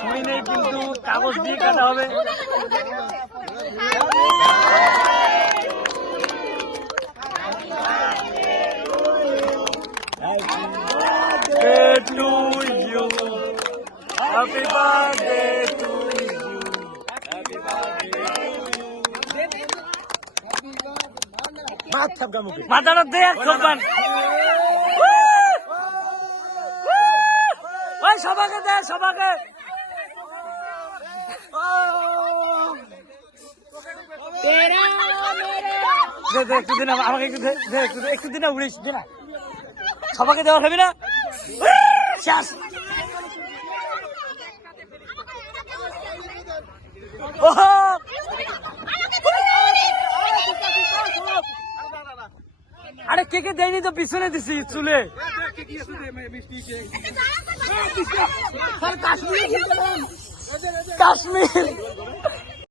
ছুরি নেই কিন্তু কাগজ দিয়ে কাটা হবে। Happy birthday to you. Happy birthday to you. মাথাটা দেখ সবান। ওই সবাকে দে, সবাকে। একটু দিন আমাকে, একটু দিন উড়িস না, সবাকে দেওয়া খাবি না। আরে কে কে দেয়নি তো পিছনে দিছি চুলে। কাশ্মীর